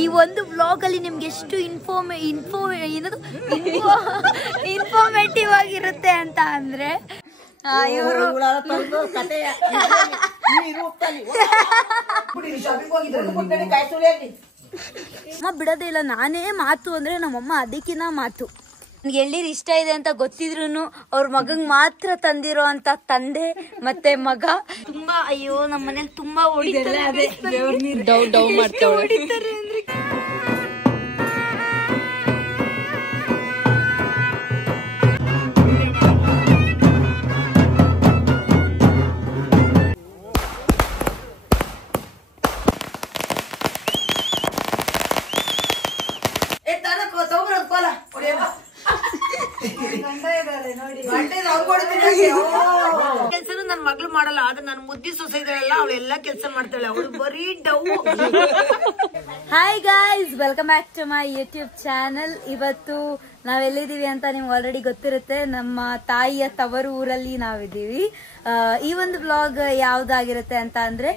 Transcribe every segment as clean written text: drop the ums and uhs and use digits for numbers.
ಈ ಒಂದು ವ್ಲಾಗ್ ಅಲ್ಲಿ ನಿಮ್ಗೆ ಎಷ್ಟು ಇನ್ಫಾರ್ಮೇಟಿವ್ ಆಗಿರುತ್ತೆ ಅಂತ ಅಂದ್ರೆ ಇವರು ಅಮ್ಮ ಬಿಡೋದೇ ಇಲ್ಲ. ನಾನೇ ಮಾತು ಅಂದ್ರೆ ನಮ್ಮಮ್ಮ ಅದಕ್ಕಿನ್ನ ಮಾತು. ನನ್ಗೆ ಎಳ್ಳೀರ್ ಇಷ್ಟ ಇದೆ ಅಂತ ಗೊತ್ತಿದ್ರು ಅವ್ರ ಮಗಂಗ್ ಮಾತ್ರ ತಂದಿರೋ ಅಂತ ತಂದೆ ಮತ್ತೆ ಮಗ. ತುಂಬಾ ಅಯ್ಯೋ ನಮ್ಮ ಮನೇಲಿ ತುಂಬಾ ಹೊಡಿತಾರೆ ಅಂದ್ರೆ ಕೆಲ್ಸನು ನನ್ ಮಗಳು ಮಾಡಲ್ಲ. ಆದ್ರೆ ನನ್ ಮುದ್ದಿ ಸೊಸೈಟಿಲ್ಲ ಅವಳೆಲ್ಲಾ ಕೆಲ್ಸ ಮಾಡ್ತಾಳೆ. ಅವಳು ಬರೀ ಡವ್. Hi guys, welcome back to my YouTube channel. ಇವತ್ತು ನಾವೆಲ್ಲಿದ್ದೀವಿ ಅಂತ ನಿಮ್ಗೆ ಆಲ್ರೆಡಿ ಗೊತ್ತಿರುತ್ತೆ. ನಮ್ಮ ತಾಯಿಯ ತವರು ಊರಲ್ಲಿ ನಾವಿದ್ದೀವಿ. ಈ ಒಂದು ಬ್ಲಾಗ್ ಯಾವ್ದಾಗಿರುತ್ತೆ ಅಂತ ಅಂದ್ರೆ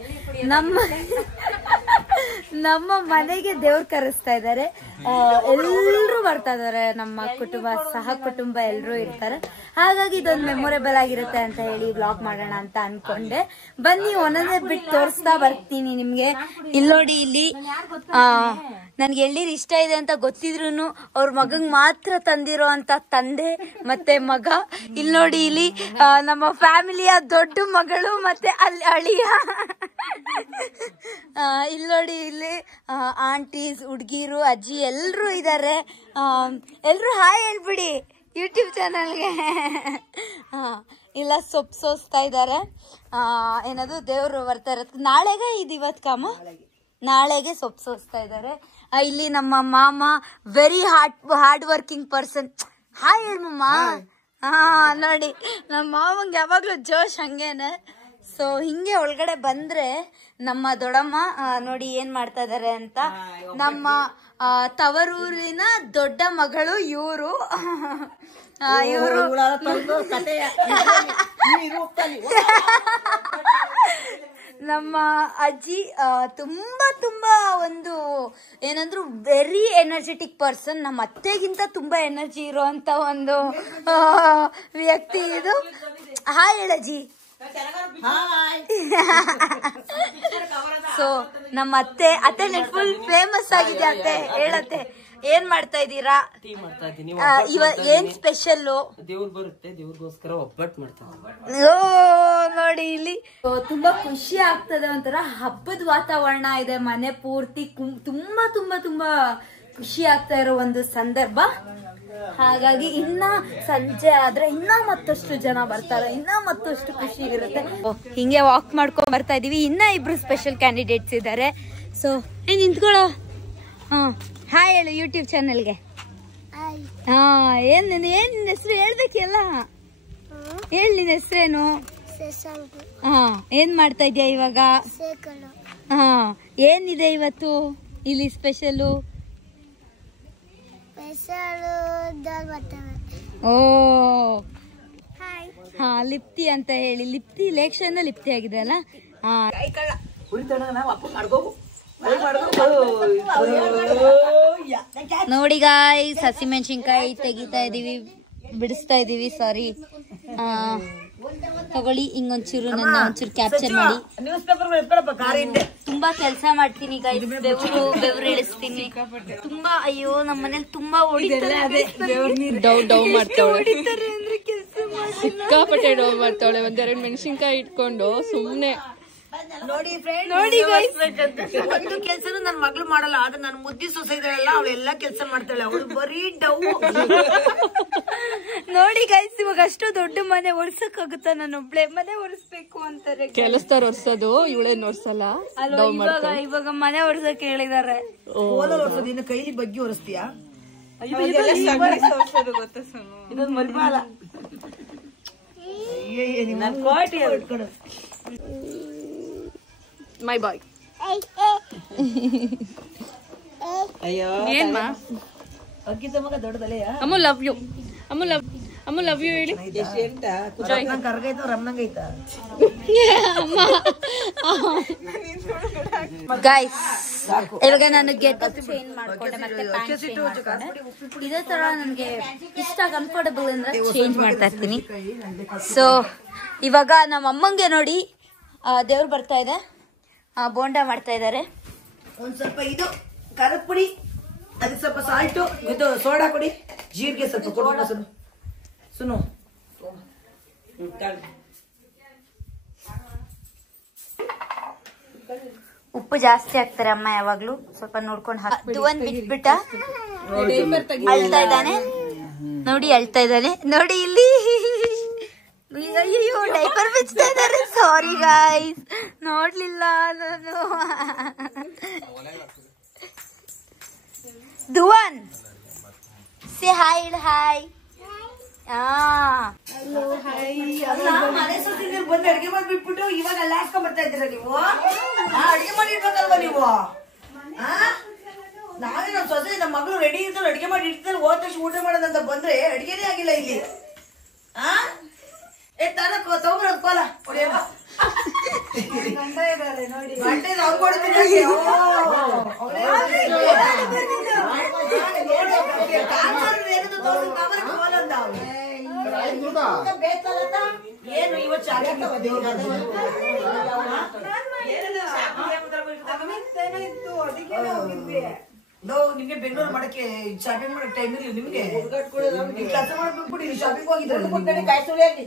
ನಮ್ಮ ಮನೆಗೆ ದೇವ್ರು ಕರೆಸ್ತಾ ಇದ್ದಾರೆ. ಎಲ್ರು ಬರ್ತಾ ಇದಾರೆ, ನಮ್ಮ ಕುಟುಂಬ ಸಹ ಕುಟುಂಬ ಎಲ್ರು ಇರ್ತಾರೆ. ಹಾಗಾಗಿ ಇದೊಂದು ಮೆಮೊರೇಬಲ್ ಆಗಿರುತ್ತೆ ಅಂತ ಹೇಳಿ ಬ್ಲಾಗ್ ಮಾಡೋಣ ಅಂತ ಅನ್ಕೊಂಡೆ. ಬನ್ನಿ ಒಂದೊಂದೇ ಬಿಟ್ಟು ತೋರಿಸ್ತಾ ಬರ್ತೀನಿ ನಿಮ್ಗೆ. ಇಲ್ಲಿ ನೋಡಿ, ಇಲ್ಲಿ ನನ್ಗೆ ಎಳ್ಳೀರ್ ಇಷ್ಟ ಇದೆ ಅಂತ ಗೊತ್ತಿದ್ರು ಅವ್ರ ಮಗಂಗ್ ಮಾತ್ರ ತಂದಿರೋ ಅಂತ ತಂದೆ ಮತ್ತೆ ಮಗ. ಇಲ್ಲಿ ನೋಡಿ, ಇಲ್ಲಿ ನಮ್ಮ ಫ್ಯಾಮಿಲಿಯ ದೊಡ್ಡ ಮಗಳು ಮತ್ತೆ ಅಲ್ಲಿ ಅಳಿಯ. ಇಲ್ಲಿ ನೋಡಿ, ಇಲ್ಲಿ ಆಂಟೀಸ್, ಹುಡ್ಗಿರು, ಅಜ್ಜಿ ಎಲ್ರು ಇದಾರೆ. ಎಲ್ರು ಹಾಯ್ ಹೇಳ್ಬಿಡಿ ಯೂಟ್ಯೂಬ್ ಚಾನಲ್ಗೆ. ಇಲ್ಲ ಸೊಪ್ಪು ಸೋಸ್ತಾ ಇದ್ದಾರೆ. ಏನದು ದೇವ್ರು ಬರ್ತಾ ಇರತ್ತೆ. ನಾಳೆಗೆ ಇದು ಇವತ್ತು ಕಾಮ, ನಾಳೆಗೆ ಸೊಪ್ಪು ಸೋಸ್ತಾ ಇದ್ದಾರೆ. ಇಲ್ಲಿ ನಮ್ಮ ಮಾಮ very hard working person. Hi ಹೇಳಮ್ಮ. ನೋಡಿ ನಮ್ಮ ಮಾಮಂಗೆ ಯಾವಾಗ್ಲೂ ಜೋಶ್ ಹಂಗೇನೆ. ಸೊ ಹಿಂಗೆ ಒಳಗಡೆ ಬಂದ್ರೆ ನಮ್ಮ ದೊಡ್ಡಮ್ಮ ನೋಡಿ ಏನ್ ಮಾಡ್ತಾ ಇದಾರೆ ಅಂತ. ನಮ್ಮ ತವರೂರಿನ ದೊಡ್ಡ ಮಗಳು ಇವರು. ನಮ್ಮ ಅಜ್ಜಿ ತುಂಬಾ ತುಂಬಾ ಒಂದು ಏನಂದ್ರು ವೆರಿ ಎನರ್ಜೆಟಿಕ್ ಪರ್ಸನ್. ನಮ್ಮ ಅತ್ತೆಗಿಂತ ತುಂಬಾ ಎನರ್ಜಿ ಇರುವಂತ ಒಂದು ವ್ಯಕ್ತಿ ಇದು. ಹಾಯ್ ಹೇಳಜ್ಜಿ. ಸೊ ನಮ್ಮ ಅತ್ತೆ ಫುಲ್ ಫೇಮಸ್ ಆಗಿದೆ. ಅತ್ತೆ ಹೇಳತ್ತೆ, ಏನ್ ಮಾಡ್ತಾ ಇದ್ದೀರಾ? ಏನ್ ಸ್ಪೆಷಲ್? ನೋಡಿ ಇಲ್ಲಿ ತುಂಬಾ ಖುಷಿ ಆಗ್ತದೆ. ಒಂಥರ ಹಬ್ಬದ ವಾತಾವರಣ ಇದೆ ಮನೆ ಪೂರ್ತಿ. ತುಂಬಾ ತುಂಬಾ ತುಂಬಾ ಖುಷಿ ಆಗ್ತಾ ಇರೋ ಒಂದು ಸಂದರ್ಭ. ಹಾಗಾಗಿ ಇನ್ನ ಸಂಜೆ ಆದ್ರೆ ಇನ್ನ ಮತ್ತಷ್ಟು ಜನ ಬರ್ತಾರೆ, ಇನ್ನ ಮತ್ತಷ್ಟು ಖುಷಿ ಇರುತ್ತೆ. ಹಿಂಗೆ ವಾಕ್ ಮಾಡ್ಕೊಂಡ್ ಬರ್ತಾ ಇದೀವಿ. ಇನ್ನ ಇಬ್ರು ಸ್ಪೆಷಲ್ ಕ್ಯಾಂಡಿಡೇಟ್ಸ್ ಇದ್ದಾರೆ. ಸೊ ನಿಂತ್ಕೊಳ್ಳೋ. ಹಾಯ್ ಹೇಳು ಯೂಟ್ಯೂಬ್ ಚಾನೆಲ್ಗೆ. ಏನ್ ನಿನ್ನ ಹೆಸರು ಹೇಳ್ಬೇಕಲ್ಲ. ಹೇಳಿ ನಿನ್ನ ಹೆಸರೇನು? ಏನ್ ಮಾಡ್ತಾ ಇದ್ಯಾ ಇವಾಗ? ಏನಿದೆ ಇವತ್ತು ಇಲ್ಲಿ ಸ್ಪೆಷಲು? ಓ ಲಿಪ್ತಿ ಅಂತ ಹೇಳಿ. ಲಿಪ್ತಿ ಲೇಕ್ಷನ್ ಲಿಪ್ತಿ ಆಗಿದೆ ಅಲ್ಲ. ನೋಡಿ ಗಾಯ್ಸ್, ಹಸಿಮೆಣಸಿನ್ಕಾಯಿ ತೆಗಿತಾ ಇದೀವಿ, ಬಿಡಿಸ್ತಾ ಇದೀವಿ. ಸಾರಿ, ತಗೊಳ್ಳಿ. ಹಿಂಗೊಂಚೂರು ನನ್ನ ಒಂಚೂರು ಕ್ಯಾಪ್ಚರ್ ಮಾಡಿ. ತುಂಬಾ ಕೆಲಸ ಮಾಡ್ತೀನಿ ಗೈಸ್, ಬೆವರು ಇಳಿಸ್ತೀನಿ ತುಂಬಾ. ಅಯ್ಯೋ ನಮ್ಮ ಮನೇಲಿ ತುಂಬಾ ಹೊಡಿತಾರೆ. ಡವ್ ಮಾಡ್ತಾಳೆ, ಸಿಕ್ಕಾಪಟ್ಟೆ ಡವ್ ಮಾಡ್ತಾಳೆ. ಒಂದೆರಡು ಮೆಣಸಿನ್ಕಾಯಿ ಇಟ್ಕೊಂಡು ಸುಮ್ನೆ. ನೋಡಿ ಒಂದು ಕೆಲ್ಸನು ನನ್ ಮಗಳು ಮಾಡಲ್ಲ. ಆದ್ರೆ ನನ್ ಮುದ್ದಿ ಸೊಸೈಟಿಲ್ಲ ಅವಳೆಲ್ಲಾ ಕೆಲ್ಸ ಮಾಡ್ತಾಳೆ. ಅವಳು ಬರೀ ಡವ್. ನೋಡಿ ಗೈಸ್, ಇವಾಗ ಅಷ್ಟು ದೊಡ್ಡ ಮನೆ ಒರ್ಸಕ್ ಆಗುತ್ತಾ? ನಾನೊಬ್ಳೆ ಮನೆ ಒರೆಸ್ಬೇಕು ಅಂತಾರೆ. ಕೆಲಸದವ್ರು ಒರ್ಸೋದು, ಇವಳೇನ್ ಒರ್ಸಲ್ಲ. ಇವಾಗ ಮನೆ ಒರ್ಸಕ್ ಹೇಳಿದಾರೆ. ನಿನ್ನ ಕೈಲಿ ಬಗ್ಗೆ ಒರೆಸ್ತೀಯಾ? ಇದೊಂದು ಮಲ್ಬಾಲ ಮೈ ಬಾಯ್. ಅಯ್ಯೋ ಏನ್ಮಾ? ಅಕ್ಕಿತ ಮಗ ದೊಡ್ಡದಲೆಯ. ಅಮ್ಮ ಲವ್ ಯು. ಅಮ್ಮ ಲವ್ ಯು ಹೇಳಿ. ಕರ್ಗೈತ ರಮ್ನಂಗೈತ. ಗೈಸ್ ಇವಾಗ ನಾನು ಗೆಟಪ್ ಚೇಂಜ್ ಮಾಡ್ಕೊಂಡೆ ಮತ್ತೆ ಪ್ಯಾಂಟ್ ಚೇಂಜ್ ಮಾಡ್ಕೊಂಡೆ. ಇದೇ ತರ ನನಗೆ ಇಷ್ಟ ಕಂಫರ್ಟಬಲ್ ಅಂದ್ರೆ ಚೇಂಜ್ ಮಾಡ್ತಾ ಇರ್ತೀನಿ. ಸೊ ಇವಾಗ ನಮ್ಮ ಅಮ್ಮಂಗೆ ನೋಡಿ ದೇವ್ರು ಬರ್ತಾ ಇದೆ, ಬೋಂಡ ಮಾಡ್ತಾ ಇದ್ದಾರೆ. ಒಂದ್ ಸ್ವಲ್ಪ ಇದು ಖಾರದ ಪುಡಿ, ಅದಕ್ಕೆ ಸ್ವಲ್ಪ ಸಾಲ್ಟು, ಇದು ಸೋಡಾ ಕೊಡಿ, ಜೀರಿಗೆ ಸ್ವಲ್ಪ ಕೊಡೋಣ ಸುನು. ಉಪ್ಪು ಜಾಸ್ತಿ ಹಾಕ್ತಾರೆ ಅಮ್ಮ ಯಾವಾಗ್ಲೂ, ಸ್ವಲ್ಪ ನೋಡ್ಕೊಂಡು ಹಾಕಿ. ಒಂದ್ ಬಿಟ್ಬಿಟ್ಟ ಅಳ್ತಾ ಇದ್ದಾನೆ ನೋಡಿ, ಅಳ್ತಾ ಇದ್ದಾನೆ ನೋಡಿ ಇಲ್ಲಿ. ಅಯ್ಯೋ ಡೈಪರ್ ಬಿಚ್ತಾ ಇದ್ದಾರೆ. ಸಾರಿ ಗಾಯ್ಸ್, ನೋಡ್ಲಿಲ್ಲ ನಾನು. ಧುವನ್ ಸೇ ಹಾಯ್, ಹಾಯ್. ಮನೆ ಸೊಸೆ ಬಂದು ಅಡಿಗೆ ಮಾಡ್ಬಿಟ್ಬಿಟ್ಟು ಇವಾಗ ಅಲ್ಲ ಹಾಸ್ಕೊಂಡ್ ಬರ್ತಾ ಇದ್ದೀರಾ ನೀವು? ಅಡಿಗೆ ಮಾಡಿರ್ಬೇಕಲ್ವಾ ನೀವು? ನಾವೇ ನಮ್ಮ ಸೊಸೆ ನಮ್ಮ ಮಗಳು ರೆಡಿ ಇರ್ತಾರೆ, ಅಡಿಗೆ ಮಾಡಿ ಇಡ್ತಾರೆ, ಹೋದ ತಕ್ಷಣ ಊಟ ಮಾಡೋದಂತ ಬಂದ್ರೆ ಅಡಿಗೆನೇ ಆಗಿಲ್ಲ ಇಲ್ಲಿ. ತಗೊಂಬರೋದು ಕೋಲ ಹೊಡೆಯಲ್ಲ ಏನು ಇವತ್ತು ನಿಮ್ಗೆ ಬೆಂಗಳೂರು ಮಾಡಕ್ಕೆ ಶಾಪಿಂಗ್ ಮಾಡಕ್ ಟೈಮ್ ಇಲ್ಲ ನಿಮ್ಗೆ. ಕೆಲಸ ಮಾಡ್ಬಿಟ್ಬಿಡಿ, ಶಾಪಿಂಗ್ ಹೋಗಿದ್ರೆ ಕಾಯಿ ಸುಳಿಯಾಗಿ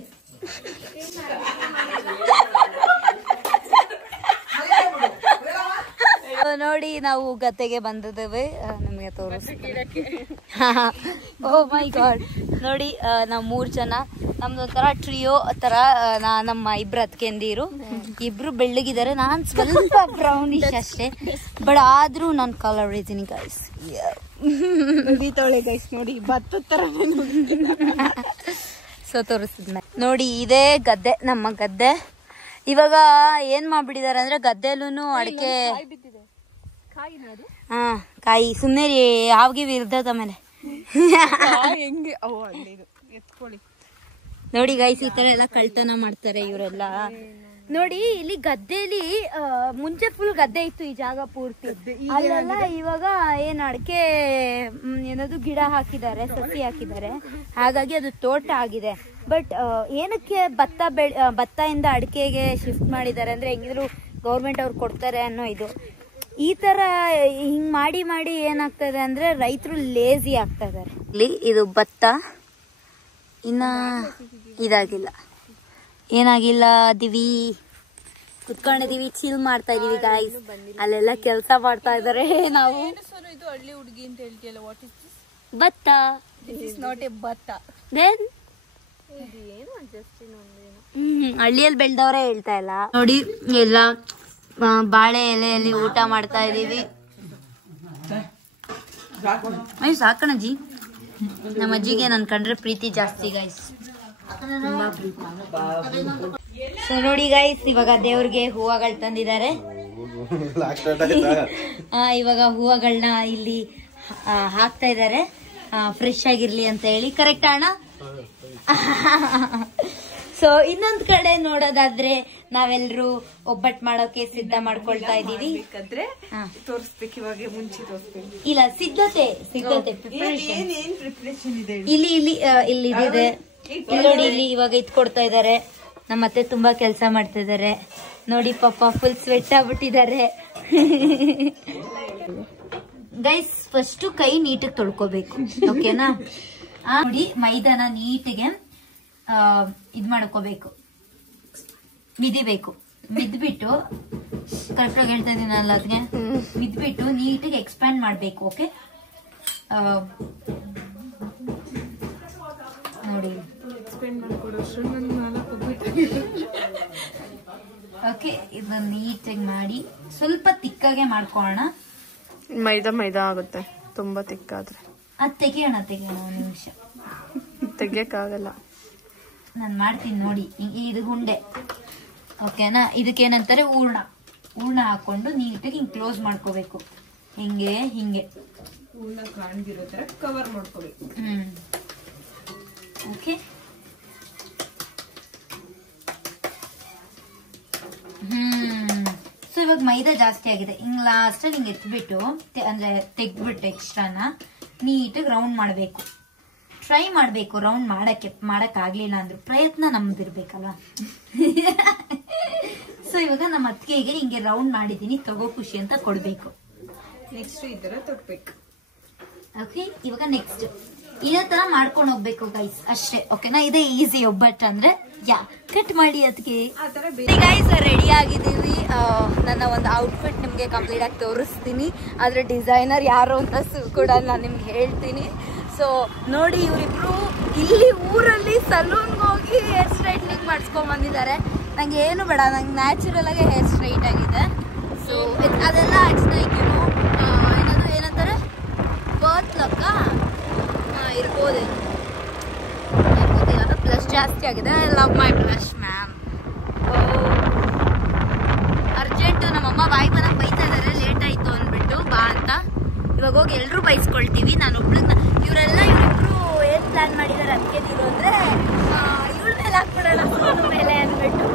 ನೋಡಿ ನಾವು ಗದ್ದೆಗೆ ಬಂದಿದ್ದೇವೆ, ನಮಗೆ ತೋರಿಸ್ತೀವಿ. ಓ ಮೈ ಗಾಡ್, ನೋಡಿ ನಾವು 3 ಜನ, ನಮ್ದೊಂಥರ ಟ್ರಿಯೋ ತರ. ನಮ್ಮ ಇಬ್ರು ಅತ್ಕೆಂದಿರು, ಇಬ್ರು ಬೆಳ್ಳಗಿದ್ದಾರೆ, ನಾನ್ ಸ್ವಲ್ಪ ಬ್ರೌನಿಶ್ ಅಷ್ಟೇ, ಬಟ್ ಆದ್ರೂ ನಾನು ಕಲರ್ ಇದ್ದೀನಿ ಗೈಸ್. ಗೈಸ್ ನೋಡಿ ಭತ್ತ ತರ. ಸೊ ತೋರಿಸಿದ್ಮೇಲೆ ನೋಡಿ, ಇದೇ ಗದ್ದೆ, ನಮ್ಮ ಗದ್ದೆ. ಇವಾಗ ಏನ್ ಮಾಡ್ಬಿಟ್ಟಿದಾರೆ ಅಂದ್ರೆ ಗದ್ದೆಲೂ ಅಡಿಕೆ ಕಾಯಿ ಸುಮ್ಮನೆ ಯಾವ್ಗೆ ಇರ್ತದ ಆಮೇಲೆ. ನೋಡಿ ಗೈಸ್, ಈ ತರ ಎಲ್ಲ ಕಳ್ತನ ಮಾಡ್ತಾರೆ ಇವರೆಲ್ಲ. ನೋಡಿ ಇಲ್ಲಿ ಗದ್ದೆಲಿ ಮುಂಚೆ ಫುಲ್ ಗದ್ದೆ ಇತ್ತು, ಈ ಜಾಗ ಪೂರ್ತಿ. ಅಲ್ಲೆಲ್ಲ ಇವಾಗ ಏನ್ ಅಡಿಕೆ ಏನದು ಗಿಡ ಹಾಕಿದ್ದಾರೆ, ಸಸಿ ಹಾಕಿದ್ದಾರೆ, ಹಾಗಾಗಿ ಅದು ತೋಟ ಆಗಿದೆ. ಬಟ್ ಏನಕ್ಕೆ ಭತ್ತ ಇಂದ ಅಡಿಕೆಗೆ ಶಿಫ್ಟ್ ಮಾಡಿದ್ದಾರೆ ಅಂದ್ರೆ ಹೆಂಗಿದ್ರು ಗೌರ್ಮೆಂಟ್ ಅವ್ರು ಕೊಡ್ತಾರೆ ಅನ್ನೋ ಇದು. ಈ ತರ ಹಿಂಗ್ ಮಾಡಿ ಮಾಡಿ ಏನಾಗ್ತದೆ ಅಂದ್ರೆ ರೈತರು ಲೇಜಿ ಆಗ್ತಾ ಇದಾರೆ. ಇಲ್ಲಿ ಇದು ಭತ್ತ ಇನ್ನ ಇದಾಗಿಲ್ಲ, ಏನಾಗಿಲ್ಲ ದಿವಿ, ಕುತ್ಕೊಂಡಿದೀವಿ, ಚಿಲ್ ಮಾಡ್ತಾ ಇದೀವಿ ಗಾಯ್ಸ್. ಅಲ್ಲೆಲ್ಲ ಕೆಲಸ ಮಾಡ್ತಾ ಇದಾರೆ. ನಾವು ಭತ್ತ, ಹಳ್ಳಿಯಲ್ಲಿ ಬೆಳ್ದವ್ರೆ ಹೇಳ್ತಾ ಇಲ್ಲ ನೋಡಿ. ಎಲ್ಲ ಬಾಳೆ ಎಲೆಯಲ್ಲಿ ಊಟ ಮಾಡ್ತಾ ಇದೀವಿ. ಅಯ್ಯೋ ಸಾಕಣಜ್ಜಿ, ನಮ್ಮ ಅಜ್ಜಿಗೆ ನನ್ ಕಂಡ್ರೆ ಪ್ರೀತಿ ಜಾಸ್ತಿ ಗೈಸ್, ತುಂಬಾ ಪ್ರೀತಿ. ಸೊ ನೋಡಿ ಗೈಸ್, ಇವಾಗ ದೇವ್ರಿಗೆ ಹೂವಗಳು ತಂದಿದ್ದಾರೆ. ಇವಾಗ ಹೂವಗಳನ್ನ ಇಲ್ಲಿ ಹಾಕ್ತಾ ಇದ್ದಾರೆ, ಫ್ರೆಶ್ ಆಗಿರ್ಲಿ ಅಂತ ಹೇಳಿ. ಕರೆಕ್ಟ್ ಅಣ್ಣ? ಸೊ ಇನ್ನೊಂದ್ ಕಡೆ ನೋಡೋದಾದ್ರೆ ನಾವೆಲ್ಲರೂ ಒಬ್ಬಟ್ಟು ಮಾಡೋಕೆ ಸಿದ್ಧ ಮಾಡ್ಕೊಳ್ತಾ ಇದೀವಿ. ತೋರಿಸ್ಬೇಕು ಇವಾಗ, ಮುಂಚೆ ತೋರಿಸ್ಬೇಕು. ಇಲ್ಲ, ಸಿದ್ಧತೆ ಪ್ರಿಪರೇಷನ್ ಇಲ್ಲಿ ಇದೆ ನೋಡಿ. ಇಲ್ಲಿ ಇವಾಗ ಇಟ್ಕೊಡ್ತಾ ಇದಾರೆ. ನಮ್ಮ ಅತ್ತೆ ತುಂಬಾ ಕೆಲಸ ಮಾಡ್ತಾ ಇದಾರೆ ನೋಡಿ. ಪಾಪ ಫುಲ್ ಸ್ವೆಟ್ ಆಗ್ಬಿಟ್ಟಿದ್ದಾರೆ ಗೈಸ್. ಫಸ್ಟ್ ಕೈ ನೀಟಾಗಿ ತೊಳ್ಕೋಬೇಕು, ಓಕೆನಾ? ನೋಡಿ, ಮೈದಾನ ನೀಟಿಗೆ ಇದ್ ಮಾಡ್ಕೋಬೇಕು, ಮಿದಿಬೇಕು. ಮಿದ್ಬಿಟ್ಟು, ಕರೆಕ್ಟಾಗಿ ಹೇಳ್ತಾ ಇದೀನಲ್ಲ ಅದಕ್ಕೆ, ಮಿದ್ಬಿಟ್ಟು ನೀಟಾಗಿ ಎಕ್ಸ್ಪ್ಯಾಂಡ್ ಮಾಡ್ಬೇಕು. ಓಕೆ, ನೋಡಿ ಓಕೆ, ಇದನ್ನ ನೀಟಾಗಿ ಮಾಡಿ ಸ್ವಲ್ಪ ತಿಕ್ಕಾಗೆ ಮಾಡ್ಕೊಳ್ಳೋಣ. ಮೈದಾ ಆಗುತ್ತೆ ತುಂಬಾ ತಿಕ್ಕಾದ್ರೆ. ಅದ್ ತೆಗಿಯೋಣ ಒಂದ್ ನಿಮಿಷ. ತೆಗಿಯಕ್ಕಾಗಲ್ಲ, ನಾನ್ ಮಾಡ್ತೀನಿ ನೋಡಿ. ಇದು ಗುಂಡೆ, ಓಕೆನಾ? ಇದಕ್ಕೇನಂತಾರೆ ಹೂರ್ಣ ಹಾಕೊಂಡು ನೀಟಾಗಿ ಹಿಂಗ್ ಕ್ಲೋಸ್ ಮಾಡ್ಕೋಬೇಕು. ಹಿಂಗೆ ಹೂರ್ಣ ಕಾಣ್ದಿರೋ ತರ ಕವರ್ ಮಾಡ್ಕೋಬೇಕು. ಓಕೆ, ಇವಾಗ ಮೈದಾ ಜಾಸ್ತಿ ಆಗಿದೆ. ಹಿಂಗ್ ಲಾಸ್ಟ್ ಹಿಂಗ್ ಎತ್ಬಿಟ್ಟು ಅಂದ್ರೆ ತೆಗ್ದ್ಬಿಟ್ಟು ಎಕ್ಸ್ಟ್ರಾನ ನೀಟಾಗಿ ರೌಂಡ್ ಮಾಡ್ಬೇಕು. ಟ್ರೈ ಮಾಡ್ಬೇಕು ರೌಂಡ್ ಮಾಡಕ್ ಆಗ್ಲಿಲ್ಲ ಅಂದ್ರೆ ಪ್ರಯತ್ನ ನಮ್ದಿರ್ಬೇಕಲ್ಲ. ಸೊ ಇವಾಗ ನಮ್ಮ ಅತ್ತಿಗೆಗೆ ಹಿಂಗೆ ರೌಂಡ್ ಮಾಡಿದೀನಿ, ತಗೋ ಖುಷಿ ಅಂತ ಕೊಡ್ಬೇಕು. ನೆಕ್ಸ್ಟ್ ಈ ತರ ತಟ್ಬೇಕು. ಓಕೆ, ಇವಾಗ ನೆಕ್ಸ್ಟ್ ಇದೇ ತರ ಮಾಡ್ಕೊಂಡು ಹೋಗ್ಬೇಕು ಗೈಸ್, ಅಷ್ಟೇ. ಓಕೆನಾ? ಇದೇ ಈಸಿ ಒಬ್ಬಟ್ಟು ಅಂದ್ರೆ. ಯಾ, ಕಟ್ ಮಾಡಿ ಅದಕ್ಕೆ. ಗೈಸ್ ರೆಡಿ ಆಗಿದ್ದೀವಿ. ನನ್ನ ಒಂದು ಔಟ್ಫಿಟ್ ನಿಮ್ಗೆ ಕಂಪ್ಲೀಟ್ ಆಗಿ ತೋರಿಸ್ತೀನಿ. ಅದ್ರ ಡಿಸೈನರ್ ಯಾರು ಅಂತ ಕೂಡ ನಾನು ನಿಮ್ಗೆ ಹೇಳ್ತೀನಿ. ಸೊ ನೋಡಿ, ಇವರಿಬ್ರು ಇಲ್ಲಿ ಊರಲ್ಲಿ ಸಲೂನ್ಗೆ ಹೋಗಿ ಹೇರ್ ಸ್ಟ್ರೈಟ್ನಿಂಗ್ ಮಾಡಿಸ್ಕೊಂಡ್ ಬಂದಿದ್ದಾರೆ. ನಂಗೆ ಏನು ಬೇಡ, ನಂಗೆ ನ್ಯಾಚುರಲ್ ಆಗಿ ಹೇರ್ ಸ್ಟ್ರೈಟ್ ಆಗಿದೆ. ಸೊ ಅದೆಲ್ಲ ಏನಂತಾರೆ ಬರ್ತ್ ಲಕ್ಕ ಇರ್ಬೋದೇನು, ಬ್ಲಶ್ ಜಾಸ್ತಿ ಆಗಿದೆ. I love my blush ma'am. Urgent, ನಮ್ಮಮ್ಮ ಬಾಯಿ ಬರಕ್ಕೆ ಬೈತಾ ಇದ್ದಾರೆ, ಲೇಟ್ ಆಯ್ತು ಅಂದ್ಬಿಟ್ಟು ಬಾ ಅಂತ. ಇವಾಗ ಹೋಗಿ ಎಲ್ರು ಬೈಸ್ಕೊಳ್ತೀವಿ. ನಾನು ಇವ್ರಿಬ್ರು ಏನ್ ಪ್ಲಾನ್ ಮಾಡಿದಾರೆ ಅದಕ್ಕೆ ನೀರು ಅಂದ್ರೆ ಇವಳ ಮೇಲೆ ಹಾಕ್ಬಿಡೋಣ ಸೋನು ಮೇಲೆ ಅಂದ್ಬಿಟ್ಟು.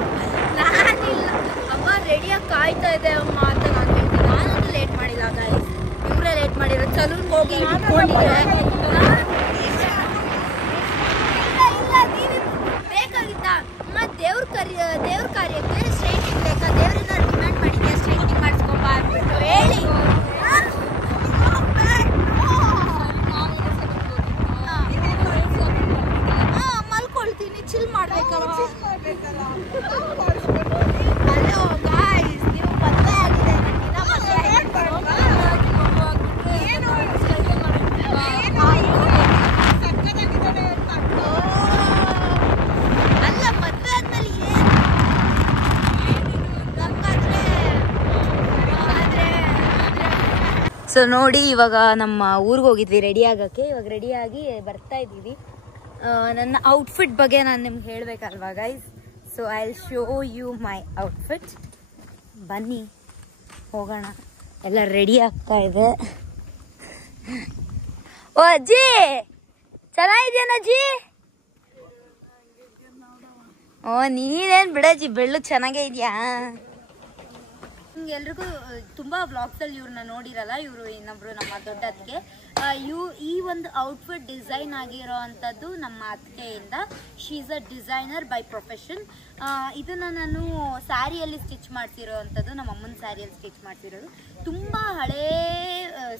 ನಾನಿಲ್ಲ, ಅಮ್ಮ ರೆಡಿಯಾಗಿ ಕಾಯ್ತಾ ಇದೆ ಅಮ್ಮ ಅಂತ ನಾನು ಹೇಳ್ತೀನಿ. ನಾನಂತೂ ಲೇಟ್ ಮಾಡಿಲ್ಲ ಗಾಯ್ಸ್, ಇವರೇ ಲೇಟ್ ಮಾಡಿರೋ. ಸಲೂನ್ಗೆ ಹೋಗಿ ಇಟ್ಕೊಂಡಿದ್ದಾರೆ. ಬೇಕಾಗಿತ್ತ ಅಮ್ಮ ದೇವ್ರ ಕಾರ್ಯಕ್ಕೆ ಸ್ಟ್ರೈಟಿಂಗ್ ಬೇಕಾ, ದೇವ್ರನ್ನ ಡಿಮ್ಯಾಂಡ್ ಮಾಡಿದ್ದೆ ಸ್ಟ್ರೈಟಿಂಗ್ ಮಾಡಿಸ್ಕೊಂಬ ಅಂದ್ಬಿಟ್ಟು ಹೇಳಿ ಮಲ್ಕೊಳ್ತೀನಿ. ಚಿಲ್ ಮಾಡ್ಬೇಕಲ್ಲ. ಹಲೋ ಗಾಯ್ಸ್, ನೀವು ಮದುವೆ ಆಗಿದೆ, ಸೊ ನೋಡಿ, ಇವಾಗ ನಮ್ಮ ಊರಿಗೆ ಹೋಗಿದ್ವಿ ರೆಡಿ ಆಗಕ್ಕೆ. ಇವಾಗ ರೆಡಿಯಾಗಿ ಬರ್ತಾ ಇದ್ದೀವಿ. ನನ್ನ ಔಟ್ಫಿಟ್ ಬಗ್ಗೆ ನಾನು ನಿಮ್ಗೆ ಹೇಳ್ಬೇಕಲ್ವಾ guys. So I will show you my outfit. ಬನ್ನಿ ಹೋಗೋಣ. ಎಲ್ಲ ರೆಡಿ ಆಗ್ತಾ ಇದೆ. ಓ ಅಜ್ಜಿ, ಚೆನ್ನಾಗಿದ್ಯಾನ ಅಜ್ಜಿ? ಓ ನೀನೇನ್ ಬಿಡಜ್ಜಿ, ಬೆಳ್ಳು ಚೆನ್ನಾಗೇ ಇದೆಯಾ? ಎಲ್ರಿಗೂ ತುಂಬಾ ಬ್ಲಾಗ್ಸ್ ಅಲ್ಲಿ ಇವ್ರನ್ನ ನೋಡಿರಲ್ಲ, ಇವರು ಇನ್ನೊಬ್ರು ನಮ್ಮ ದೊಡ್ಡ ಅತ್ತಿಗೆ. ಈ ಒಂದು ಔಟ್ಫಿಟ್ ಡಿಸೈನ್ ಆಗಿರೋ ಅಂಥದ್ದು ನಮ್ಮ ಅತ್ತಿಗೆಯಿಂದ. She is a designer by profession. ಇದನ್ನ ನಾನು ಸ್ಯಾರಿಯಲ್ಲಿ ಸ್ಟಿಚ್ ಮಾಡ್ತಿರೋ ಅಂಥದ್ದು, ನಮ್ಮ ಅಮ್ಮನ ಸ್ಯಾರಿಯಲ್ಲಿ ಸ್ಟಿಚ್ ಮಾಡ್ತಿರೋದು. ತುಂಬಾ ಹಳೇ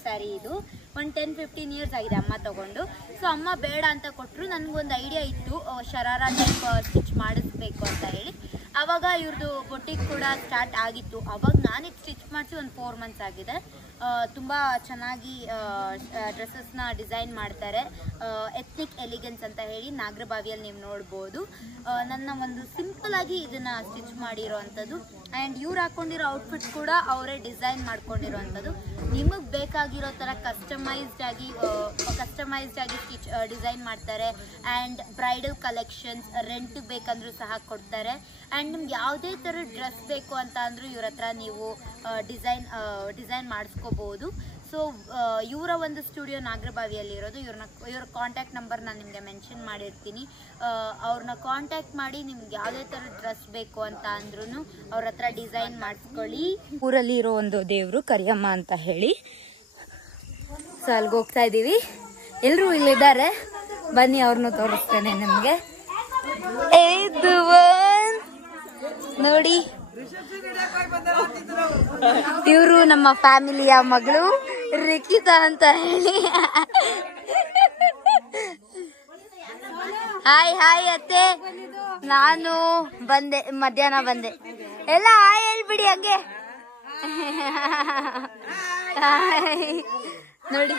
ಸ್ಯಾರಿ ಇದು, ಒಂದು 10-15 ಇಯರ್ಸ್ ಆಗಿದೆ ಅಮ್ಮ ತಗೊಂಡು. ಸೊ ಅಮ್ಮ ಬೇಡ ಅಂತ ಕೊಟ್ಟರು. ನನಗೊಂದು ಐಡಿಯಾ ಇತ್ತು ಶರಾರ ಟೈಪ್ ಸ್ಟಿಚ್ ಮಾಡಿಸ್ಬೇಕು ಅಂತ ಹೇಳಿ. ಆವಾಗ ಇವ್ರದ್ದು ಬೊಟಿಕ್ ಕೂಡ ಸ್ಟಾರ್ಟ್ ಆಗಿತ್ತು. ಅವಾಗ ನಾನೇ ಸ್ಟಿಚ್ ಮಾಡಿಸಿ ಒಂದು 4 ಮಂತ್ಸ್ ಆಗಿದೆ. ತುಂಬ ಚೆನ್ನಾಗಿ ಡ್ರೆಸ್ಸಸ್ನ ಡಿಸೈನ್ ಮಾಡ್ತಾರೆ. ಎಥ್ನಿಕ್ ಎಲಿಗೆನ್ಸ್ ಅಂತ ಹೇಳಿ ನಾಗರಬಾವಿಯಲ್ಲಿ ನೀವು ನೋಡ್ಬೋದು. ನನ್ನ ಒಂದು ಸಿಂಪಲ್ ಆಗಿ ಇದನ್ನ ಸ್ಟಿಚ್ ಮಾಡಿರೋ ಅಂಥದ್ದು. ಆ್ಯಂಡ್ ಇವ್ರು ಹಾಕೊಂಡಿರೋ ಔಟ್ಫಿಟ್ ಕೂಡ ಅವರೇ ಡಿಸೈನ್ ಮಾಡ್ಕೊಂಡಿರೋ ಅಂಥದ್ದು. ನಿಮಗೆ ಬೇಕಾಗಿರೋ ಥರ ಕಸ್ಟಮೈಸ್ಡ್ ಆಗಿ ಸ್ಟಿಚ್ ಡಿಸೈನ್ ಮಾಡ್ತಾರೆ. ಆ್ಯಂಡ್ ಬ್ರೈಡಲ್ ಕಲೆಕ್ಷನ್ಸ್ ರೆಂಟ್ ಬೇಕಂದ್ರೂ ಸಹ ಕೊಡ್ತಾರೆ. ಆ್ಯಂಡ್ ನಿಮ್ಗೆ ಯಾವುದೇ ಥರ ಡ್ರೆಸ್ ಬೇಕು ಅಂತ ಅಂದರೂ ಇವ್ರ ಹತ್ರ ನೀವು ಡಿಸೈನ್ ಮಾಡಿಸ್ಕೋಬಹುದು. ಸೊ ಇವರ ಒಂದು ಸ್ಟುಡಿಯೋ ನಾಗರಬಾವಿಯಲ್ಲಿ ಇರೋದು. ಇವ್ರ ಕಾಂಟ್ಯಾಕ್ಟ್ ನಂಬರ್ ನಾನು ನಿಮಗೆ ಮೆನ್ಷನ್ ಮಾಡಿರ್ತೀನಿ. ಅವ್ರನ್ನ ಕಾಂಟ್ಯಾಕ್ಟ್ ಮಾಡಿ ನಿಮ್ಗೆ ಯಾವುದೇ ಥರ ಡ್ರೆಸ್ ಬೇಕು ಅಂತ ಅಂದ್ರೂ ಅವ್ರ ಹತ್ರ ಡಿಸೈನ್ ಮಾಡಿಸ್ಕೊಳ್ಳಿ. ಊರಲ್ಲಿ ಇರೋ ಒಂದು ದೇವರು ಕರಿಯಮ್ಮ ಅಂತ ಹೇಳಿ. ಸೊ ಅಲ್ಲಿಗೆ ಹೋಗ್ತಾ ಇದ್ದೀವಿ. ಎಲ್ಲರೂ ಇಲ್ಲಿದ್ದಾರೆ, ಬನ್ನಿ ಅವ್ರನ್ನೂ ತೋರಿಸ್ತೇನೆ ನಿಮಗೆ. ನೋಡಿ, ಇವರು ನಮ್ಮ ಫ್ಯಾಮಿಲಿಯ ಮಗಳು ರಿಕಿತಾ ಅಂತ ಹೇಳಿ. ಹಾಯ್ ಹಾಯ್ ಅತ್ತೆ, ನಾನು ಬಂದೆ, ಮಧ್ಯಾಹ್ನ ಬಂದೆ. ಎಲ್ಲ ಹಾಯ್ ಹೇಳ್ಬಿಡಿ ಹಂಗೆ. ನೋಡಿ,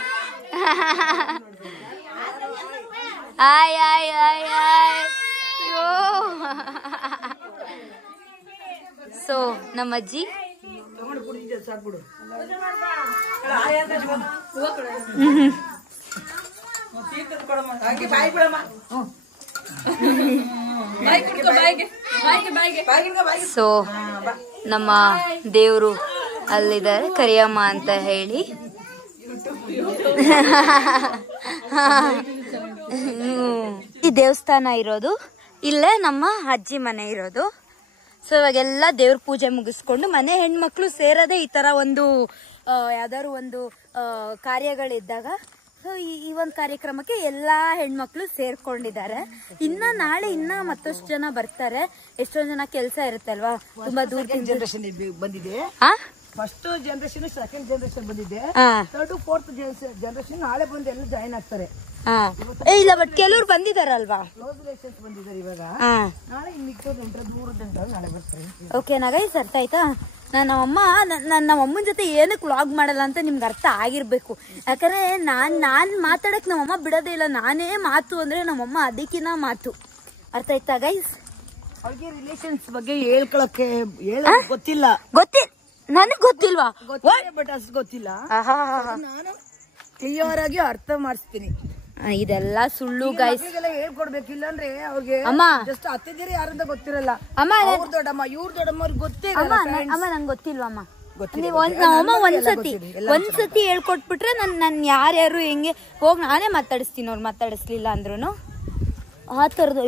hi hi hi hi. So ನಮ್ಮ ಅಜ್ಜಿ ಸೊ ನಮ್ಮ ದೇವರು ಅಲ್ಲಿದ್ದಾರೆ ಕರಿಯಮ್ಮ ಅಂತ ಹೇಳಿ. ಈ ದೇವಸ್ಥಾನ ಇರೋದು ಇಲ್ಲೇ, ನಮ್ಮ ಅಜ್ಜಿ ಮನೆ ಇರೋದು. ಸೊ ಇವಾಗೆಲ್ಲ ದೇವ್ರ ಪೂಜೆ ಮುಗಿಸ್ಕೊಂಡು ಮನೆ ಹೆಣ್ಮಕ್ಳು ಸೇರೋದೇ ಈ ತರ ಒಂದು ಯಾವ್ದಾದ್ರು ಒಂದು ಕಾರ್ಯಗಳಿದ್ದಾಗ. ಸೊ ಈ ಒಂದು ಕಾರ್ಯಕ್ರಮಕ್ಕೆ ಎಲ್ಲಾ ಹೆಣ್ಮಕ್ಳು ಸೇರ್ಕೊಂಡಿದ್ದಾರೆ. ನಾಳೆ ಮತ್ತಷ್ಟು ಜನ ಬರ್ತಾರೆ. ಎಷ್ಟೊಂದ್ ಜನ ಕೆಲಸ ಇರುತ್ತೆ ಅಲ್ವಾ, ತುಂಬಾ ದೂರ ಜನರೇಷನ್ ಬಂದಿದೆ. ಫಸ್ಟ್ ಜನರೇಷನ್, ಸೆಕೆಂಡ್ ಜನರೇಷನ್ ಬಂದಿದೆ. ಥರ್ಡ್ ಫೋರ್ತ್ ಜನರೇಷನ್ ನಾಳೆ ಬಂದು ಎಲ್ಲ ಜಾಯಿನ್ ಆಗ್ತಾರೆ. ಇಲ್ಲ ಬಟ್ ಕೆಲವ್ರು ಬಂದಿದಾರಲ್ವಾ, ಕ್ಲೋಸ್ ರಿಲೇಷನ್ಸ್ ಬಂದಿದ್ದಾರೆ ಇವಾಗ. ನಾಳೆ ನಾಳೆ ಬರ್ತಾರೆ. ಓಕೆನಾ ಗೈಸ್, ಅರ್ಥ ಆಯ್ತಾ? ನಮ್ಮಮ್ಮನ ಜೊತೆ ಏನಕ್ಕೆ ವ್ಲಾಗ್ ಮಾಡಲ್ಲ ಅಂತ ನಿಮ್ಗೆ ಅರ್ಥ ಆಗಿರ್ಬೇಕು. ಯಾಕಂದ್ರೆ ನಾನ್ ಮಾತಾಡಕ್ ನಮ್ಮಮ್ಮ ಬಿಡೋದೇ ಇಲ್ಲ. ನಾನೇ ಮಾತು ಅಂದ್ರೆ ನಮ್ಮಮ್ಮ ಅದಕ್ಕಿನ್ನ ಮಾತು. ಅರ್ಥ ಆಯ್ತಾ ಗೈಸ್? ಅವ್ರಿಗೆ ರಿಲೇಷನ್ಸ್ ಬಗ್ಗೆ ಹೇಳ್ಕೊಳಕ್ಕೆ ಗೊತ್ತಿಲ್ಲ. ನನಗ್ ಗೊತ್ತಿಲ್ವಾ? ಬಟ್ ಅಷ್ಟು ಗೊತ್ತಿಲ್ಲ. ನಾನು ಕ್ಲಿಯರ್ ಆಗಿ ಅರ್ಥ ಮಾಡಿಸ್ತೀನಿ. ಇದೆಲ್ಲ ಸುಳ್ಳು ಗೈಸ್. ಹೇಳ್ಕೊಡ್ಬೇಕಿಲ್ಲ ಅಂದ್ರೆ ಅವ್ರಿಗೆ ಜಸ್ಟ್ ಅತ್ತಿದ್ದೀರಿ ಯಾರಂತ ಗೊತ್ತಿರಲ್ಲ. ಅವ್ರ ದೊಡ್ಡಮ್ಮ ಇವ್ರ ದೊಡ್ಡಮ್ಮ ಅವ್ರಿಗೆ ಗೊತ್ತೇ ಅಮ್ಮ ನಂಗೆ ಗೊತ್ತಿಲ್ವಾ ಅಮ್ಮ? ನಮ್ಮಮ್ಮ ಒಂದ್ಸತಿ ಹೇಳ್ಕೊಟ್ಬಿಟ್ರೆ ನನ್ ಯಾರ್ಯಾರು ಹೆಂಗೆ ಹೋಗಿ ನಾನೇ ಮಾತಾಡಿಸ್ತೀನಿ. ಅವ್ರು ಮಾತಾಡಿಸ್ಲಿಲ್ಲ ಅಂದ್ರೂ ಆ ತರದ.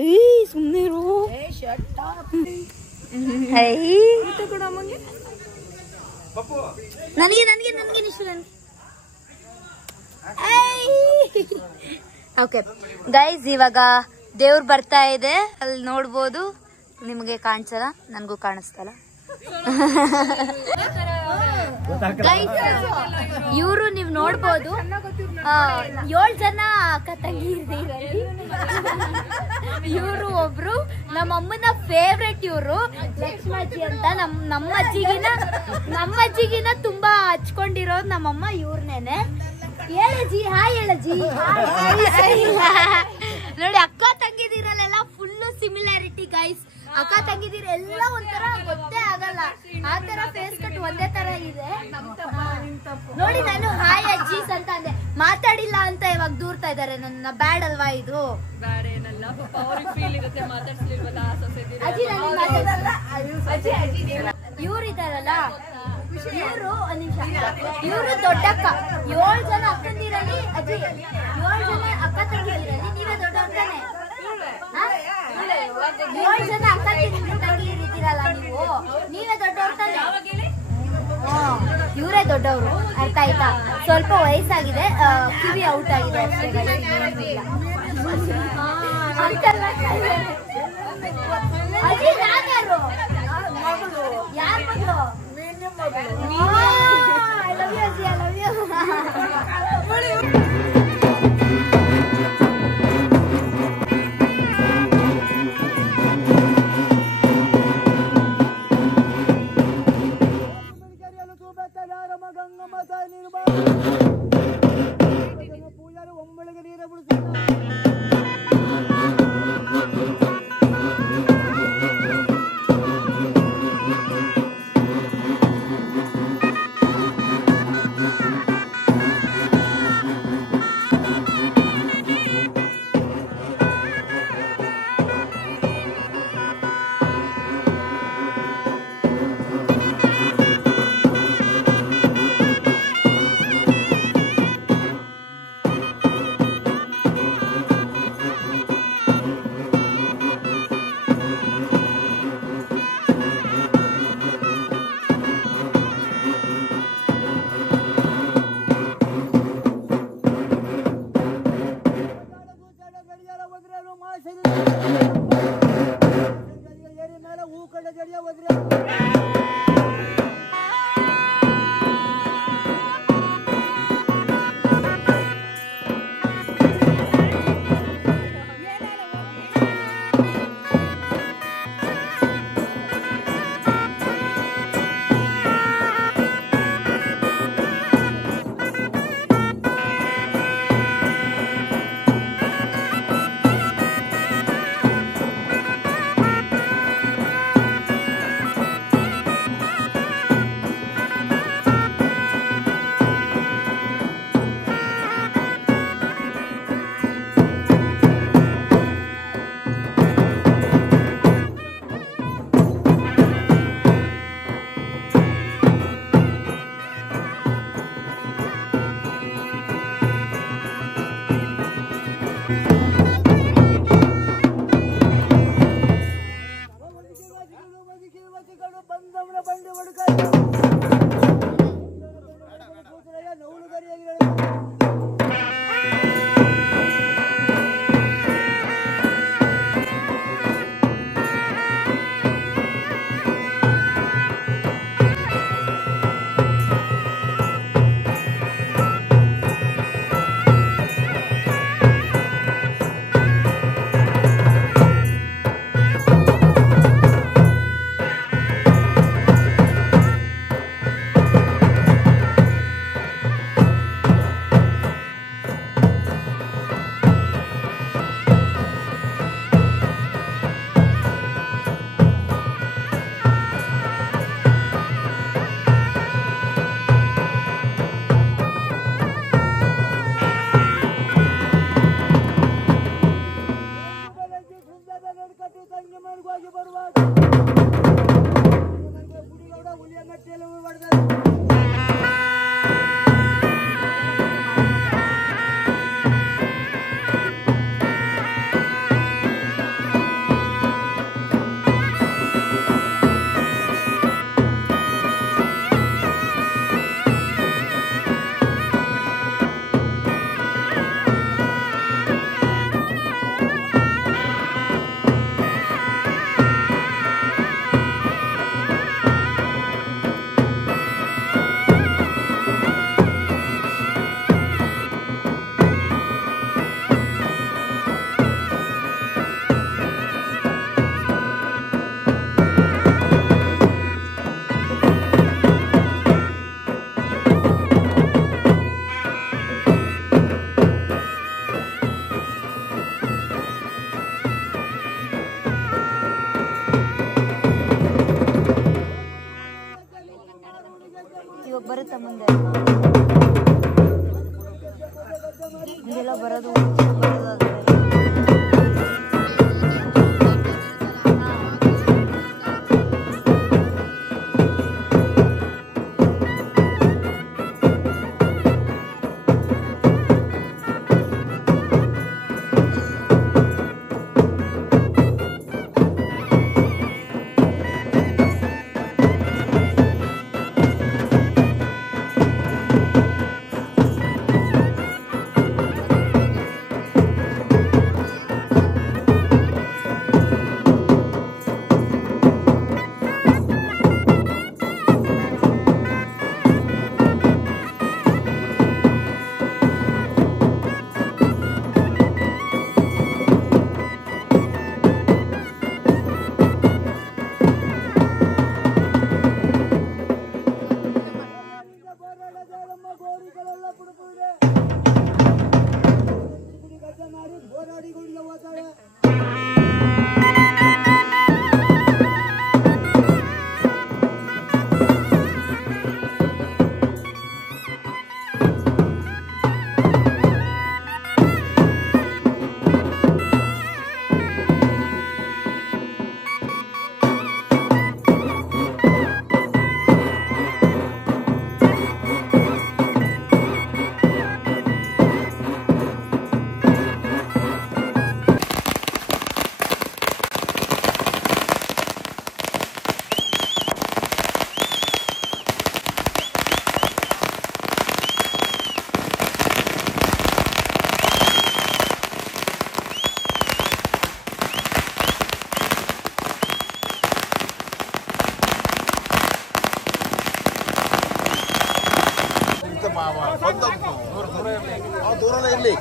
ಸುಮ್ನೆ ನನಗೆ ಓಕೆ ಗೈಸ್, ಇವಾಗ ದೇವ್ರು ಬರ್ತಾ ಇದೆ. ಅಲ್ಲಿ ನೋಡ್ಬೋದು, ನಿಮಗೆ ಕಾಣಿಸಲ್ಲ, ನನ್ಗೂ ಕಾಣಿಸ್ತಲ್ಲ. ಇವರು ನೀವ್ ನೋಡ್ಬೋದು 7 ಜನ ಅಕ್ಕ ತಂಗಿ. ಇವರು ಒಬ್ರು ನಮ್ಮಮ್ಮನ ಫೇವ್ರೆಟ್. ಇವರು ಲಕ್ಷ್ಮಜ್ಜಿ ಅಂತ. ನಮ್ಮ ಅಜ್ಜಿಗಿನ ತುಂಬಾ ಹಚ್ಕೊಂಡಿರೋದು ನಮ್ಮಮ್ಮ ಇವ್ರನೇನೆ. ಹೇಳಜ್ಜಿ, ಹಾಯ್ ಹೇಳಜ್ಜಿ. ನೋಡಿ, ಅಕ್ಕ ತಂಗಿದಿರಲ್ಲೆಲ್ಲ ಫುಲ್ ಸಿಮಿಲಾರಿಟಿ ಗೈಸ್. ಅಕ್ಕ ತಂಗಿದಿರ ಎಲ್ಲ ಒಂಥರ ಗೊತ್ತೇ ಆಗಲ್ಲ. ಆ ತರ ಫೇಸ್ ಕಟ್ ಒಂದೇ ತರ ಇದೆ. ನೋಡಿ, ನಾನು ಹಾಯ್ ಅಜ್ಜೀಸ್ ಅಂತ ಅಂದೆ, ಮಾತಾಡಿಲ್ಲ ಅಂತ ಇವಾಗ ದೂರ್ತಾ ಇದಾರೆ ನನ್ನ. ಬ್ಯಾಡ್ ಅಲ್ವಾ ಇದು? ಇವ್ರು ಇದಾರಲ್ಲ, ಇವರು ದೊಡ್ಡಕ್ಕ. 7 ಜನ ಅಕ್ಕಂದಿರಲ್ಲಿ ಅಜ್ಜಿ, 7 ಜನ ಅಕ್ಕ ತಂಗಿದಿರಲ್ಲಿ ನೀವೇ ದೊಡ್ಡವ್ರು ತಾನೆ? 7 ಜನ ಅಕ್ಕ ತಂಗಿರಿದ್ದೀರಲ್ಲ ನೀವು, ನೀವೇ ದೊಡ್ಡವ್ರು ತಾನೆ? ಇವರೇ ದೊಡ್ಡವರು. ಅರ್ಥ ಆಯ್ತಾ? ಸ್ವಲ್ಪ ವಯಸ್ಸಾಗಿದೆ, ಕಿವಿ ಔಟ್ ಆಗಿದೆ ಅಷ್ಟೇ. ಅಜ್ಜಿ ಯಾರು? ಯಾರ ಮಗಳು? I love you, Ajji. I love you. ಬರೋದು ದೂರನೇ ಇರ್ಲಿ.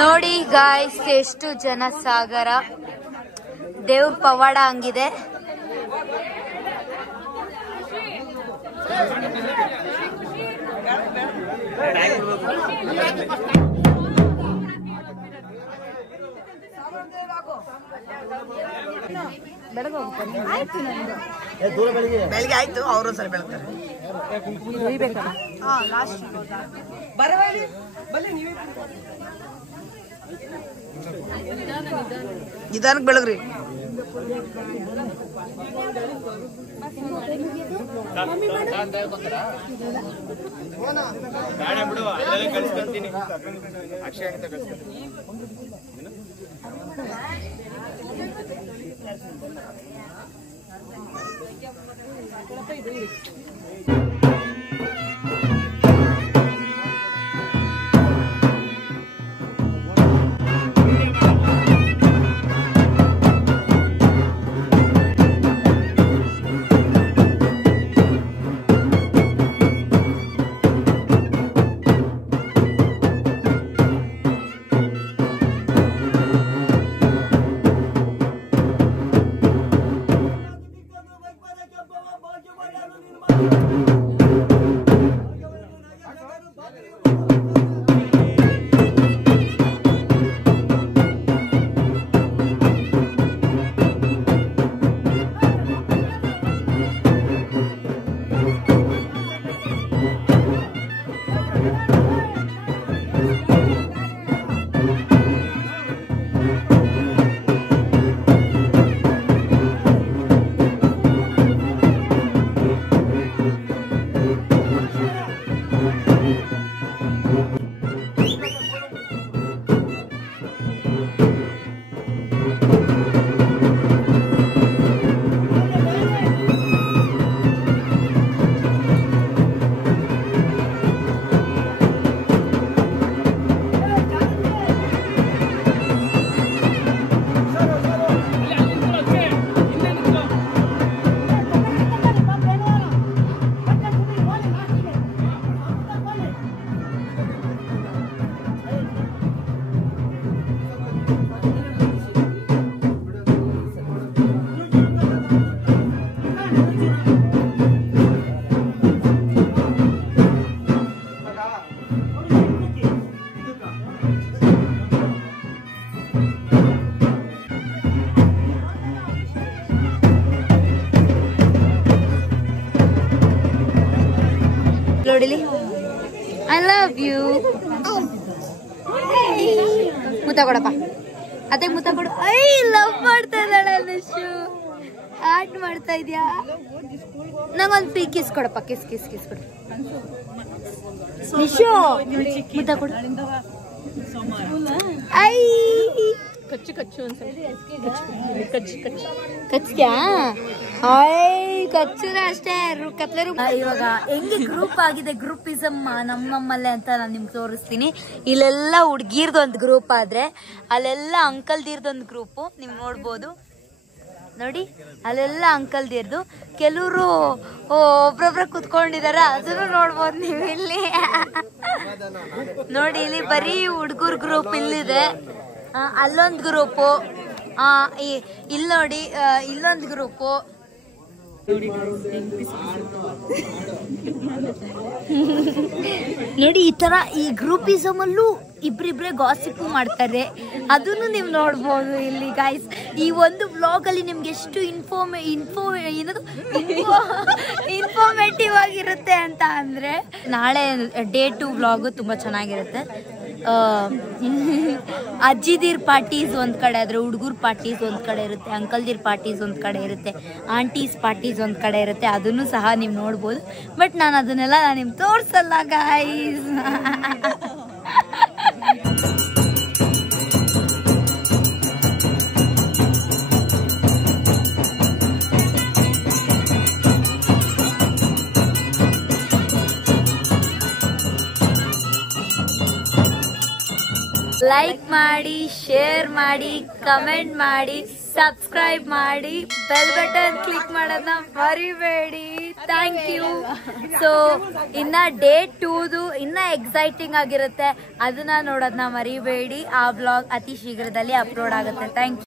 ನೋಡಿ ಗಾಯ್ಸ್, ಎಷ್ಟು ಜನ ಸಾಗರ, ದೇವ್ರ ಪವಾಡ ಹಂಗಿದೆ. ಬೆಳಿಗ್ಗೆ ಆಯ್ತು, ಅವರು ಸರಿ ಬೆಳಗ್ತಾರೆ. ನಿಧಾನಕ್ಕೆ ಬೆಳಗ್ರಿ. ಬಿಡು, ಅಲ್ಲೆಲ್ಲ ಕಳಿಸ್ಕೊಂತೀನಿ. ಅಕ್ಷಯ ಅಂತ ಕಳಿಸ್ಕೊಂತೀನಿ. ಹೊಡಿಲಿ. I love you. ಮುತ್ತ ಕೊಡಪ್ಪ, ಅತ್ತೆ ಮುತ್ತ ಕೊಡು. ಐ ಲವ್ ಮಾಡ್ತಾ ಇದ್ದಾಳೆ ನಿಶು, ಆರ್ಟ್ ಮಾಡ್ತಾ ಇದ್ಯಾ. ನಂಗೊಂದು ಕಿಸ್ ಕೊಡಪ್ಪ, ಕಿಸ್ ಕಿಸ್ ಕಿಸ್ ಕೊಡು ನಿಶು. ಮುತ್ತ ಕೊಡು. ಐ ಕಚ್ಚು ಕಚ್ಚು ಕಚ್ಚ್ಯಾ? ಆಯ್ ಕಚ್ಚುರೆ ಅಷ್ಟೇ, ಕತ್ಲೆರು. ಇವಾಗ ಹೆಂಗೆ ಗ್ರೂಪ್ ಆಗಿದೆ, ಗ್ರೂಪಿಸಮ್ ನಮ್ಮಲ್ಲೇ ಅಂತ ನಾನು ನಿಮ್ಗೆ ತೋರಿಸ್ತೀನಿ. ಇಲ್ಲೆಲ್ಲ ಹುಡ್ಗಿರ್ದೊಂದು ಗ್ರೂಪ್ ಆದ್ರೆ ಅಲ್ಲೆಲ್ಲ ಅಂಕಲ್ದಿರ್ದೊಂದು ಗ್ರೂಪು ನೀವು ನೋಡ್ಬೋದು. ನೋಡಿ ಅಲ್ಲೆಲ್ಲ ಅಂಕಲ್ದಿರ್ದು, ಕೆಲವರು ಒಬ್ರೊಬ್ರ ಕುತ್ಕೊಂಡಿದಾರ, ಅದನ್ನು ನೋಡ್ಬೋದು ನೀವು ಇಲ್ಲಿ. ನೋಡಿ ಇಲ್ಲಿ ಬರೀ ಹುಡ್ಗರ್ ಗ್ರೂಪ್ ಇಲ್ಲಿದೆ, ಅಲ್ಲೊಂದು ಗ್ರೂಪು, ಇಲ್ಲಿ ನೋಡಿ ಇಲ್ಲೊಂದು ಗ್ರೂಪು. ನೋಡಿ ಈ ತರ ಈ ಗ್ರೂಪಿಸಮ್ ಅಲ್ಲೂ ಇಬ್ರಿಬ್ರೆ ಗಾಸಿಪ್ ಮಾಡ್ತಾರೆ, ಅದನ್ನು ನೀವು ನೋಡ್ಬೋದು ಇಲ್ಲಿ ಗೈಸ್. ಈ ಒಂದು ವ್ಲಾಗ್ ಅಲ್ಲಿ ನಿಮ್ಗೆ ಎಷ್ಟು ಇನ್ಫಾರ್ಮೇಟಿವ್ ಆಗಿರುತ್ತೆ ಅಂತ ಅಂದ್ರೆ, ನಾಳೆ ಡೇ 2 ವ್ಲಾಗು ತುಂಬಾ ಚೆನ್ನಾಗಿರುತ್ತೆ. ಅಜ್ಜಿದಿರ್ ಪಾರ್ಟೀಸ್ ಒಂದ್ ಕಡೆ ಆದ್ರೆ, ಹುಡುಗರ್ ಪಾರ್ಟೀಸ್ ಒಂದ್ ಕಡೆ ಇರುತ್ತೆ, ಅಂಕಲ್ದಿರ್ ಪಾರ್ಟೀಸ್ ಒಂದ್ ಕಡೆ ಇರುತ್ತೆ, ಆಂಟೀಸ್ ಪಾರ್ಟೀಸ್ ಒಂದ್ ಕಡೆ ಇರುತ್ತೆ. ಅದನ್ನು ಸಹ ನೀವು ನೋಡ್ಬೋದು. ಬಟ್ ನಾನು ಅದನ್ನೆಲ್ಲ ನಿಮ್ಗೆ ತೋರ್ಸಲ್ಲ ಗೈಸ್. ಲೈಕ್ ಮಾಡಿ, ಶೇರ್ ಮಾಡಿ, ಕಮೆಂಟ್ ಮಾಡಿ, ಸಬ್ಸ್ಕ್ರೈಬ್ ಮಾಡಿ, ಬೆಲ್ ಬಟನ್ ಕ್ಲಿಕ್ ಮಾಡೋದನ್ನ ಮರಿಬೇಡಿ. Thank you. ಸೊ ಇನ್ನ ಡೇ 2 ಇನ್ನ ಎಕ್ಸೈಟಿಂಗ್ ಆಗಿರುತ್ತೆ, ಅದನ್ನ ನೋಡೋದನ್ನ ಮರಿಬೇಡಿ. ಆ ಬ್ಲಾಗ್ ಅತಿ ಶೀಘ್ರದಲ್ಲಿ ಅಪ್ಲೋಡ್ ಆಗುತ್ತೆ. Thank you.